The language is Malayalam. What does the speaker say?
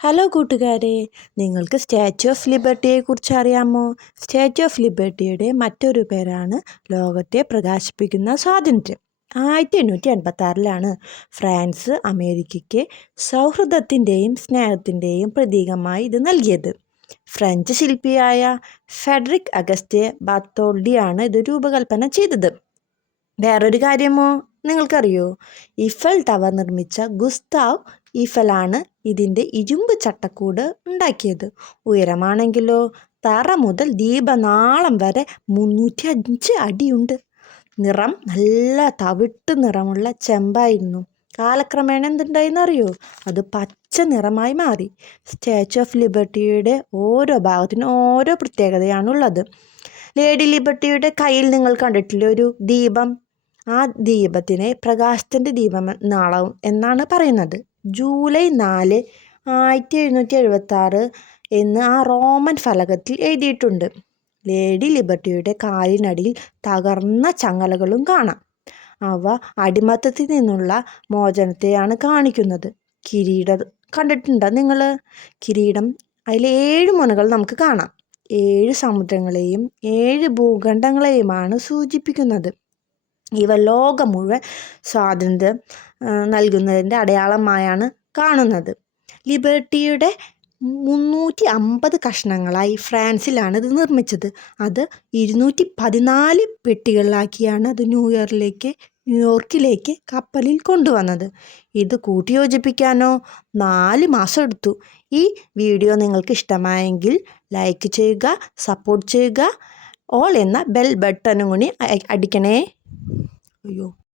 ഹലോ കൂട്ടുകാരെ, നിങ്ങൾക്ക് സ്റ്റാച്യു ഓഫ് ലിബർട്ടിയെക്കുറിച്ച് അറിയാമോ? സ്റ്റാച്യു ഓഫ് ലിബർട്ടിയുടെ മറ്റൊരു പേരാണ് ലോകത്തെ പ്രകാശിപ്പിക്കുന്ന സ്വാതന്ത്ര്യം. 1886 ഫ്രാൻസ് അമേരിക്കയ്ക്ക് സൗഹൃദത്തിൻ്റെയും സ്നേഹത്തിൻ്റെയും പ്രതീകമായി ഇത് നൽകിയത്. ഫ്രഞ്ച് ശില്പിയായ ഫെഡറിക് അഗസ്റ്റേ ബാർത്തോൾഡിയാണ് ഇത് രൂപകൽപ്പന ചെയ്തത്. വേറൊരു കാര്യമോ നിങ്ങൾക്കറിയോ? ഈഫൽ ടവർ നിർമ്മിച്ച ഗുസ്താവ് ഈഫലാണ് ഇതിൻ്റെ ഇരുമ്പ് ചട്ടക്കൂട് ഉണ്ടാക്കിയത്. ഉയരമാണെങ്കിലോ തറ മുതൽ ദീപനാളം വരെ 305 അടിയുണ്ട്. നിറം നല്ല തവിട്ട് നിറമുള്ള ചെമ്പായിരുന്നു. കാലക്രമേണ എന്തുണ്ടായെന്നറിയോ? അത് പച്ച നിറമായി മാറി. സ്റ്റാച്യു ഓഫ് ലിബർട്ടിയുടെ ഓരോ ഭാഗത്തിനും ഓരോ പ്രത്യേകതയാണുള്ളത്. ലേഡി ലിബർട്ടിയുടെ കയ്യിൽ നിങ്ങൾ കണ്ടിട്ടില്ലേ ഒരു ദീപം? ആ ദീപത്തിനെ പ്രകാശത്തിൻ്റെ ദീപം നാളം എന്നാണ് പറയുന്നത്. ജൂലൈ 4, 1776 എന്ന് ആ റോമൻ ഫലകത്തിൽ എഴുതിയിട്ടുണ്ട്. ലേഡി ലിബർട്ടിയുടെ കാലിനടിയിൽ തകർന്ന ചങ്ങലകളും കാണാം. അവ അടിമത്തത്തിൽ നിന്നുള്ള മോചനത്തെയാണ് കാണിക്കുന്നത്. കിരീടം കണ്ടിട്ടുണ്ടോ നിങ്ങൾ? കിരീടം അതിൽ 7 മുനകൾ നമുക്ക് കാണാം. 7 സമുദ്രങ്ങളെയും 7 ഭൂഖണ്ഡങ്ങളെയുമാണ് സൂചിപ്പിക്കുന്നത്. ഇവ ലോകം മുഴുവൻ സ്വാതന്ത്ര്യം നൽകുന്നതിൻ്റെ അടയാളമായാണ് കാണുന്നത്. ലിബർട്ടിയുടെ 350 കഷ്ണങ്ങളായി ഫ്രാൻസിലാണ് ഇത് നിർമ്മിച്ചത്. അത് 214 പെട്ടികളിലാക്കിയാണ് അത് ന്യൂയോർക്കിലേക്ക് കപ്പലിൽ കൊണ്ടുവന്നത്. ഇത് കൂട്ടിയോജിപ്പിക്കാനോ 4 മാസം എടുത്തു. ഈ വീഡിയോ നിങ്ങൾക്ക് ഇഷ്ടമായെങ്കിൽ ലൈക്ക് ചെയ്യുക, സപ്പോർട്ട് ചെയ്യുക, ഓൾ എന്ന ബെൽ ബട്ടണും കൂടി അടിക്കണേ. അയ്യോ.